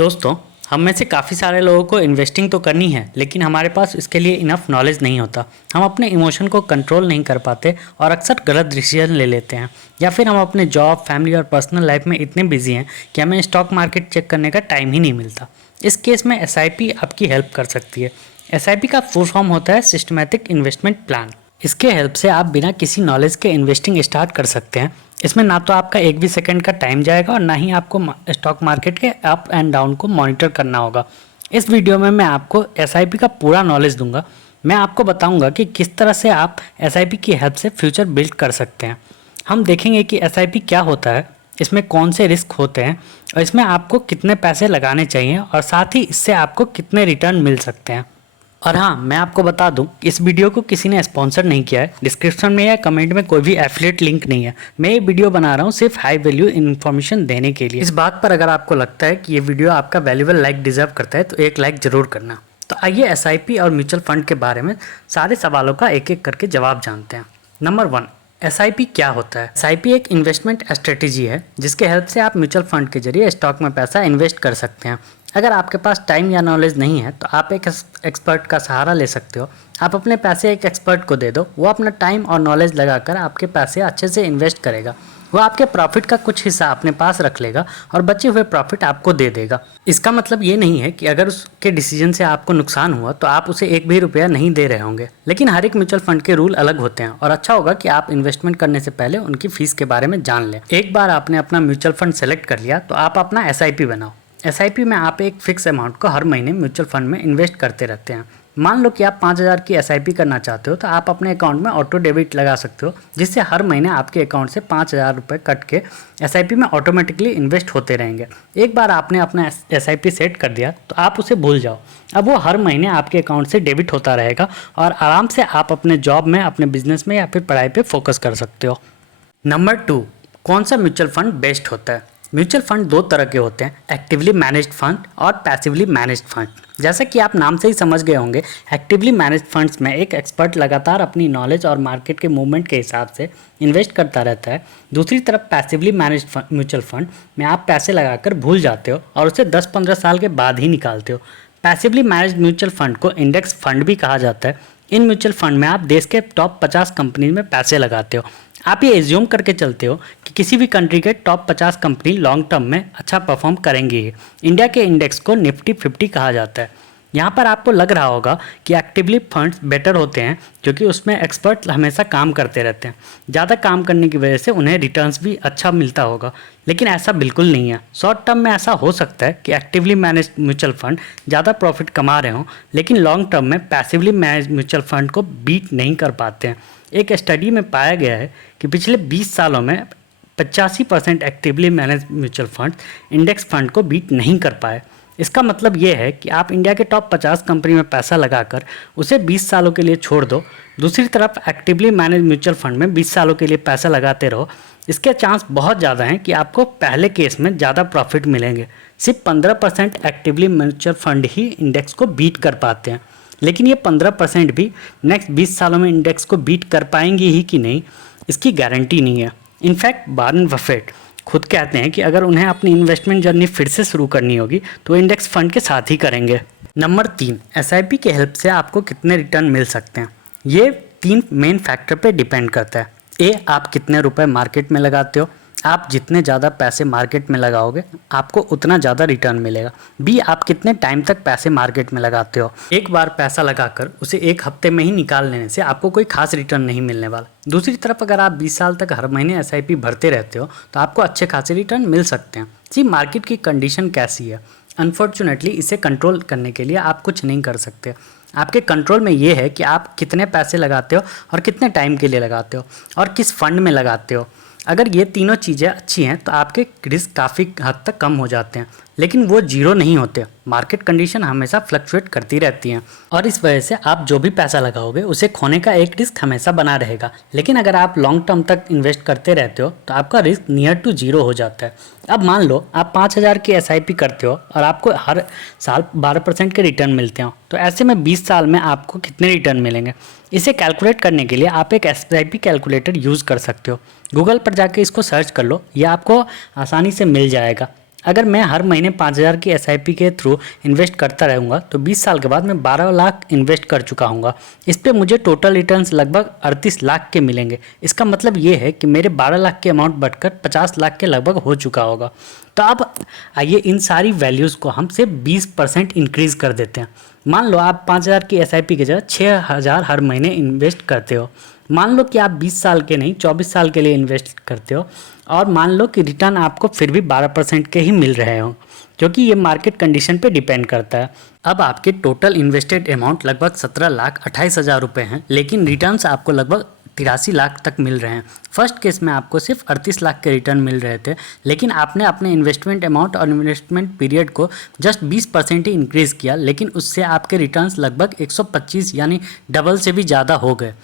दोस्तों, हम में से काफ़ी सारे लोगों को इन्वेस्टिंग तो करनी है, लेकिन हमारे पास इसके लिए इनफ नॉलेज नहीं होता। हम अपने इमोशन को कंट्रोल नहीं कर पाते और अक्सर गलत डिसीजन ले लेते हैं, या फिर हम अपने जॉब, फैमिली और पर्सनल लाइफ में इतने बिजी हैं कि हमें स्टॉक मार्केट चेक करने का टाइम ही नहीं मिलता। इस केस में एसआईपी आपकी हेल्प कर सकती है। एसआईपी का फुल फॉर्म होता है सिस्टमैटिक इन्वेस्टमेंट प्लान। इसके हेल्प से आप बिना किसी नॉलेज के इन्वेस्टिंग स्टार्ट कर सकते हैं। इसमें ना तो आपका एक भी सेकंड का टाइम जाएगा और ना ही आपको स्टॉक मार्केट के अप एंड डाउन को मॉनिटर करना होगा। इस वीडियो में मैं आपको एसआईपी का पूरा नॉलेज दूंगा। मैं आपको बताऊंगा कि किस तरह से आप एसआईपी की हेल्प से फ्यूचर बिल्ड कर सकते हैं। हम देखेंगे कि एसआईपी क्या होता है, इसमें कौन से रिस्क होते हैं और इसमें आपको कितने पैसे लगाने चाहिए और साथ ही इससे आपको कितने रिटर्न मिल सकते हैं। और हाँ, मैं आपको बता दूं, इस वीडियो को किसी ने स्पॉन्सर नहीं किया है। डिस्क्रिप्शन में या कमेंट में कोई भी एफिलिएट लिंक नहीं है। मैं ये वीडियो बना रहा हूँ सिर्फ हाई वैल्यू इन्फॉर्मेशन देने के लिए। इस बात पर अगर आपको लगता है कि ये वीडियो आपका वैल्यूएबल लाइक डिजर्व करता है तो एक लाइक जरूर करना। तो आइए एसआईपी और म्यूचुअल फंड के बारे में सारे सवालों का एक एक करके जवाब जानते हैं। नंबर 1, एसआईपी क्या होता है? एसआईपी एक इन्वेस्टमेंट स्ट्रेटेजी है जिसके हेल्प से आप म्यूचुअल फंड के जरिए स्टॉक में पैसा इन्वेस्ट कर सकते हैं। अगर आपके पास टाइम या नॉलेज नहीं है तो आप एक एक्सपर्ट का सहारा ले सकते हो। आप अपने पैसे एक एक्सपर्ट को दे दो, वो अपना टाइम और नॉलेज लगाकर आपके पैसे अच्छे से इन्वेस्ट करेगा। वो आपके प्रॉफिट का कुछ हिस्सा अपने पास रख लेगा और बचे हुए प्रॉफिट आपको दे देगा। इसका मतलब ये नहीं है कि अगर उसके डिसीजन से आपको नुकसान हुआ तो आप उसे एक भी रुपया नहीं दे रहे होंगे, लेकिन हर एक म्यूचुअल फंड के रूल अलग होते हैं और अच्छा होगा कि आप इन्वेस्टमेंट करने से पहले उनकी फीस के बारे में जान लें। एक बार आपने अपना म्यूचुअल फंड सेलेक्ट कर लिया तो आप अपना एसआईपी बनाओ। एसआईपी में आप एक फिक्स अमाउंट को हर महीने म्यूचुअल फंड में इन्वेस्ट करते रहते हैं। मान लो कि आप 5,000 की एसआईपी करना चाहते हो तो आप अपने अकाउंट में ऑटो डेबिट लगा सकते हो, जिससे हर महीने आपके अकाउंट से 5,000 रुपये कट के एसआईपी में ऑटोमेटिकली इन्वेस्ट होते रहेंगे। एक बार आपने अपना एसआईपी सेट कर दिया तो आप उसे भूल जाओ। अब वो हर महीने आपके अकाउंट से डेबिट होता रहेगा और आराम से आप अपने जॉब में, अपने बिजनेस में या फिर पढ़ाई पर फोकस कर सकते हो। नंबर 2, कौन सा म्यूचुअल फंड बेस्ट होता है? म्यूचुअल फंड दो तरह के होते हैं, एक्टिवली मैनेज्ड फंड और पैसिवली मैनेज्ड फंड। जैसा कि आप नाम से ही समझ गए होंगे, एक्टिवली मैनेज्ड फंड्स में एक एक्सपर्ट लगातार अपनी नॉलेज और मार्केट के मूवमेंट के हिसाब से इन्वेस्ट करता रहता है। दूसरी तरफ पैसिवली मैनेज्ड म्यूचुअल फंड में आप पैसे लगाकर भूल जाते हो और उसे 10-15 साल के बाद ही निकालते हो। पैसिवली मैनेज्ड म्यूचुअल फंड को इंडेक्स फंड भी कहा जाता है। इन म्यूचुअल फंड में आप देश के टॉप 50 कंपनी में पैसे लगाते हो। आप ये एज्यूम करके चलते हो कि किसी भी कंट्री के टॉप 50 कंपनी लॉन्ग टर्म में अच्छा परफॉर्म करेंगी ही। इंडिया के इंडेक्स को निफ्टी 50 कहा जाता है। यहाँ पर आपको लग रहा होगा कि एक्टिवली फंड्स बेटर होते हैं क्योंकि उसमें एक्सपर्ट हमेशा काम करते रहते हैं। ज़्यादा काम करने की वजह से उन्हें रिटर्न्स भी अच्छा मिलता होगा, लेकिन ऐसा बिल्कुल नहीं है। शॉर्ट टर्म में ऐसा हो सकता है कि एक्टिवली मैनेज म्यूचुअल फंड ज़्यादा प्रॉफिट कमा रहे हों, लेकिन लॉन्ग टर्म में पैसिवली मैनेज म्यूचुअल फंड को बीट नहीं कर पाते हैं। एक स्टडी में पाया गया है कि पिछले 20 सालों में 85% actively manage mutual fund index fund को बीट नहीं कर पाए। इसका मतलब ये है कि आप इंडिया के टॉप 50 कंपनी में पैसा लगाकर उसे 20 सालों के लिए छोड़ दो। दूसरी तरफ एक्टिवली मैनेज म्यूचुअल फंड में 20 सालों के लिए पैसा लगाते रहो। इसके चांस बहुत ज़्यादा हैं कि आपको पहले केस में ज़्यादा प्रॉफिट मिलेंगे। सिर्फ 15% एक्टिवली म्यूचुअल फंड ही इंडेक्स को बीट कर पाते हैं, लेकिन ये 15% भी नेक्स्ट 20 सालों में इंडेक्स को बीट कर पाएंगे ही कि नहीं, इसकी गारंटी नहीं है। इनफैक्ट वॉरेन बफेट खुद कहते हैं कि अगर उन्हें अपनी इन्वेस्टमेंट जर्नी फिर से शुरू करनी होगी तो इंडेक्स फंड के साथ ही करेंगे। नंबर 3, एसआईपी के हेल्प से आपको कितने रिटर्न मिल सकते हैं? ये 3 मेन फैक्टर पे डिपेंड करता है। ए, आप कितने रुपए मार्केट में लगाते हो। आप जितने ज़्यादा पैसे मार्केट में लगाओगे आपको उतना ज़्यादा रिटर्न मिलेगा। बी, आप कितने टाइम तक पैसे मार्केट में लगाते हो। एक बार पैसा लगाकर उसे एक हफ्ते में ही निकाल लेने से आपको कोई खास रिटर्न नहीं मिलने वाला। दूसरी तरफ अगर आप 20 साल तक हर महीने एसआईपी भरते रहते हो तो आपको अच्छे खासे रिटर्न मिल सकते हैं। जी, मार्केट की कंडीशन कैसी है? अनफॉर्चुनेटली इसे कंट्रोल करने के लिए आप कुछ नहीं कर सकते। आपके कंट्रोल में ये है कि आप कितने पैसे लगाते हो और कितने टाइम के लिए लगाते हो और किस फंड में लगाते हो। अगर ये तीनों चीज़ें अच्छी हैं तो आपके रिस्क काफ़ी हद तक कम हो जाते हैं, लेकिन वो जीरो नहीं होते। मार्केट कंडीशन हमेशा फ्लक्चुएट करती रहती हैं और इस वजह से आप जो भी पैसा लगाओगे उसे खोने का एक रिस्क हमेशा बना रहेगा। लेकिन अगर आप लॉन्ग टर्म तक इन्वेस्ट करते रहते हो तो आपका रिस्क नियर टू जीरो हो जाता है। अब मान लो आप 5,000 की एसआईपी करते हो और आपको हर साल 12% के रिटर्न मिलते हो, तो ऐसे में 20 साल में आपको कितने रिटर्न मिलेंगे? इसे कैलकुलेट करने के लिए आप एक एसआईपी कैलकुलेटर यूज़ कर सकते हो। गूगल पर जाके इसको सर्च कर लो, यह आपको आसानी से मिल जाएगा। अगर मैं हर महीने 5,000 की एसआईपी के थ्रू इन्वेस्ट करता रहूँगा तो 20 साल के बाद मैं 12 लाख इन्वेस्ट कर चुका हूँगा। इस पे मुझे टोटल रिटर्न्स लगभग 38 लाख के मिलेंगे। इसका मतलब ये है कि मेरे 12 लाख के अमाउंट बढ़कर 50 लाख के लगभग हो चुका होगा। तो अब आइए इन सारी वैल्यूज़ को हम सिर्फ 20% इंक्रीज़ कर देते हैं। मान लो आप 5,000 की एसआईपी की जगह 6,000 हर महीने इन्वेस्ट करते हो। मान लो कि आप 20 साल के नहीं 24 साल के लिए इन्वेस्ट करते हो और मान लो कि रिटर्न आपको फिर भी 12% के ही मिल रहे हो, क्योंकि ये मार्केट कंडीशन पे डिपेंड करता है। अब आपके टोटल इन्वेस्टेड अमाउंट लगभग 17,28,000 रुपये हैं, लेकिन रिटर्न्स आपको लगभग 83 लाख तक मिल रहे हैं। फर्स्ट केस में आपको सिर्फ 38 लाख के रिटर्न मिल रहे थे, लेकिन आपने अपने इन्वेस्टमेंट अमाउंट और इन्वेस्टमेंट पीरियड को जस्ट 20% ही इंक्रीज़ किया, लेकिन उससे आपके रिटर्न्स लगभग 125 यानी डबल से भी ज़्यादा हो गए।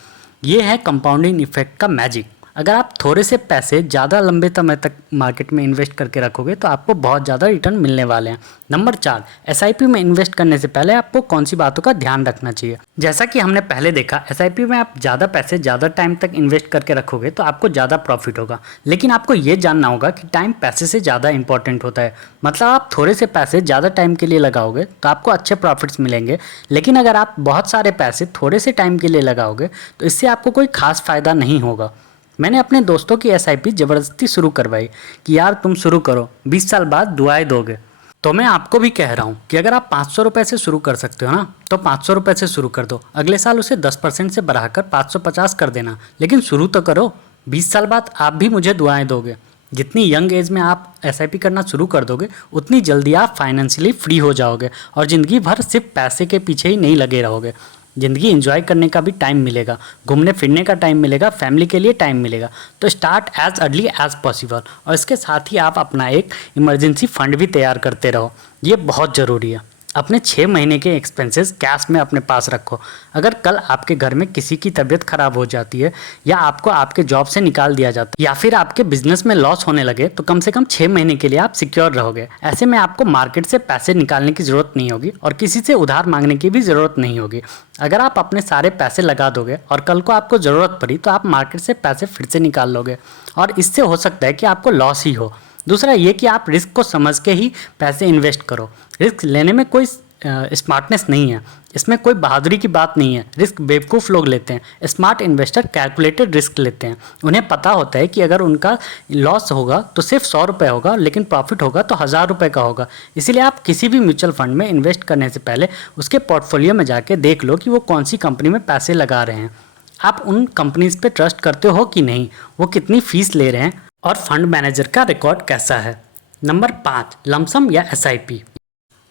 ये है कंपाउंडिंग इफेक्ट का मैजिक। अगर आप थोड़े से पैसे ज़्यादा लंबे समय तक मार्केट में इन्वेस्ट करके रखोगे तो आपको बहुत ज़्यादा रिटर्न मिलने वाले हैं। नंबर 4, एसआईपी में इन्वेस्ट करने से पहले आपको कौन सी बातों का ध्यान रखना चाहिए। जैसा कि हमने पहले देखा, एसआईपी में आप ज़्यादा पैसे ज़्यादा टाइम तक इन्वेस्ट करके रखोगे तो आपको ज़्यादा प्रॉफिट होगा, लेकिन आपको ये जानना होगा कि टाइम पैसे से ज़्यादा इंपॉर्टेंट होता है। मतलब आप थोड़े से पैसे ज़्यादा टाइम के लिए लगाओगे तो आपको अच्छे प्रॉफिट्स मिलेंगे, लेकिन अगर आप बहुत सारे पैसे थोड़े से टाइम के लिए लगाओगे तो इससे आपको कोई खास फ़ायदा नहीं होगा। मैंने अपने दोस्तों की एसआईपी ज़बरदस्ती शुरू करवाई कि यार तुम शुरू करो, 20 साल बाद दुआएं दोगे। तो मैं आपको भी कह रहा हूँ कि अगर आप 500 रुपये से शुरू कर सकते हो ना, तो 500 रुपये से शुरू कर दो। अगले साल उसे 10% से बढ़ाकर 550 कर देना, लेकिन शुरू तो करो। 20 साल बाद आप भी मुझे दुआएं दोगे। जितनी यंग एज में आप एसआईपी करना शुरू कर दोगे, उतनी जल्दी आप फाइनेंशियली फ्री हो जाओगे और ज़िंदगी भर सिर्फ पैसे के पीछे ही नहीं लगे रहोगे। ज़िंदगी एंजॉय करने का भी टाइम मिलेगा, घूमने फिरने का टाइम मिलेगा, फैमिली के लिए टाइम मिलेगा। तो start as early as possible, और इसके साथ ही आप अपना एक इमरजेंसी फंड भी तैयार करते रहो। ये बहुत ज़रूरी है। अपने 6 महीने के एक्सपेंसेस कैश में अपने पास रखो। अगर कल आपके घर में किसी की तबीयत खराब हो जाती है, या आपको आपके जॉब से निकाल दिया जाता है, या फिर आपके बिजनेस में लॉस होने लगे, तो कम से कम 6 महीने के लिए आप सिक्योर रहोगे। ऐसे में आपको मार्केट से पैसे निकालने की ज़रूरत नहीं होगी और किसी से उधार मांगने की भी ज़रूरत नहीं होगी। अगर आप अपने सारे पैसे लगा दोगे और कल को आपको ज़रूरत पड़ी तो आप मार्केट से पैसे फिर से निकाल लोगे, और इससे हो सकता है कि आपको लॉस ही हो। दूसरा ये कि आप रिस्क को समझ के ही पैसे इन्वेस्ट करो। रिस्क लेने में कोई स्मार्टनेस नहीं है, इसमें कोई बहादुरी की बात नहीं है। रिस्क बेवकूफ़ लोग लेते हैं, स्मार्ट इन्वेस्टर कैलकुलेटेड रिस्क लेते हैं। उन्हें पता होता है कि अगर उनका लॉस होगा तो सिर्फ 100 रुपये होगा, लेकिन प्रॉफिट होगा तो 1000 रुपये का होगा। इसीलिए आप किसी भी म्यूचुअल फंड में इन्वेस्ट करने से पहले उसके पोर्टफोलियो में जाके देख लो कि वो कौन सी कंपनी में पैसे लगा रहे हैं, आप उन कंपनीज पे ट्रस्ट करते हो कि नहीं, वो कितनी फ़ीस ले रहे हैं, और फंड मैनेजर का रिकॉर्ड कैसा है। नंबर 5, लमसम या एसआईपी।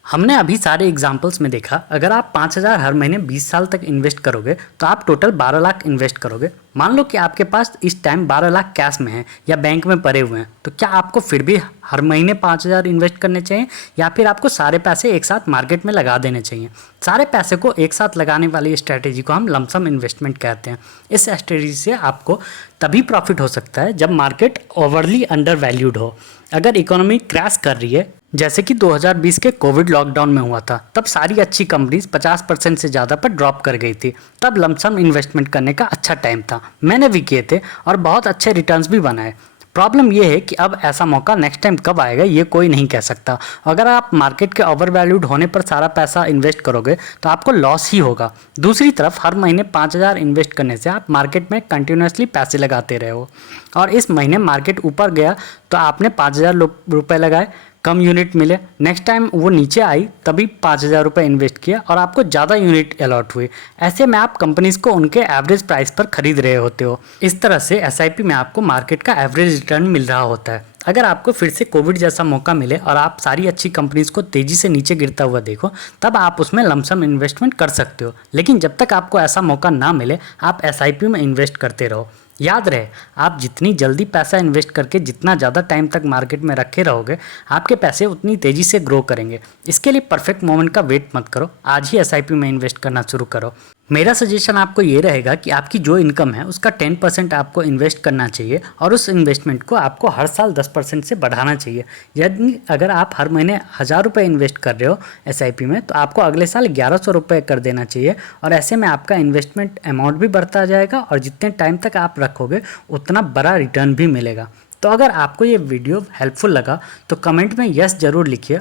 हमने अभी सारे एग्जाम्पल्स में देखा, अगर आप 5,000 हर महीने 20 साल तक इन्वेस्ट करोगे तो आप टोटल 12 लाख इन्वेस्ट करोगे। मान लो कि आपके पास इस टाइम 12 लाख कैश में है या बैंक में पड़े हुए हैं, तो क्या आपको फिर भी हर महीने 5,000 इन्वेस्ट करने चाहिए, या फिर आपको सारे पैसे एक साथ मार्केट में लगा देने चाहिए। सारे पैसे को एक साथ लगाने वाली स्ट्रैटेजी को हम लमसम इन्वेस्टमेंट कहते हैं। इस स्ट्रैटेजी से आपको तभी प्रॉफिट हो सकता है जब मार्केट ओवरली अंडर वैल्यूड हो। अगर इकोनॉमी क्रैश कर रही है, जैसे कि 2020 के कोविड लॉकडाउन में हुआ था, तब सारी अच्छी कंपनीज 50% से ज़्यादा पर ड्रॉप कर गई थी। तब लमसम इन्वेस्टमेंट करने का अच्छा टाइम था। मैंने भी किए थे और बहुत अच्छे रिटर्न्स भी बनाए। प्रॉब्लम ये है कि अब ऐसा मौका नेक्स्ट टाइम कब आएगा ये कोई नहीं कह सकता। अगर आप मार्केट के ओवर वैल्यूड होने पर सारा पैसा इन्वेस्ट करोगे तो आपको लॉस ही होगा। दूसरी तरफ हर महीने 5,000 इन्वेस्ट करने से आप मार्केट में कंटिन्यूसली पैसे लगाते रहे हो, और इस महीने मार्केट ऊपर गया तो आपने 5,000 रुपये लगाए, कम यूनिट मिले। नेक्स्ट टाइम वो नीचे आई तभी 5,000 रुपये इन्वेस्ट किया और आपको ज़्यादा यूनिट अलॉट हुए। ऐसे में आप कंपनीज को उनके एवरेज प्राइस पर खरीद रहे होते हो। इस तरह से एसआईपी में आपको मार्केट का एवरेज रिटर्न मिल रहा होता है। अगर आपको फिर से कोविड जैसा मौका मिले और आप सारी अच्छी कंपनीज को तेज़ी से नीचे गिरता हुआ देखो, तब आप उसमें लमसम इन्वेस्टमेंट कर सकते हो। लेकिन जब तक आपको ऐसा मौका ना मिले, आप एसआईपी में इन्वेस्ट करते रहो। याद रहे, आप जितनी जल्दी पैसा इन्वेस्ट करके जितना ज़्यादा टाइम तक मार्केट में रखे रहोगे, आपके पैसे उतनी तेज़ी से ग्रो करेंगे। इसके लिए परफेक्ट मोमेंट का वेट मत करो, आज ही एसआईपी में इन्वेस्ट करना शुरू करो। मेरा सजेशन आपको ये रहेगा कि आपकी जो इनकम है उसका 10% आपको इन्वेस्ट करना चाहिए, और उस इन्वेस्टमेंट को आपको हर साल 10% से बढ़ाना चाहिए। यानी अगर आप हर महीने 1,000 रुपये इन्वेस्ट कर रहे हो एसआईपी में, तो आपको अगले साल 1,100 रुपये कर देना चाहिए, और ऐसे में आपका इन्वेस्टमेंट अमाउंट भी बढ़ता जाएगा और जितने टाइम तक आप रखोगे उतना बड़ा रिटर्न भी मिलेगा। तो अगर आपको ये वीडियो हेल्पफुल लगा तो कमेंट में यस ज़रूर लिखिए।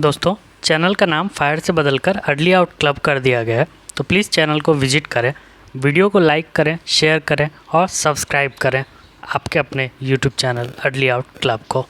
दोस्तों, चैनल का नाम फायर से बदलकर अर्ली आउट क्लब कर दिया गया है, तो प्लीज़ चैनल को विजिट करें, वीडियो को लाइक करें, शेयर करें और सब्सक्राइब करें आपके अपने YouTube channel early out club को।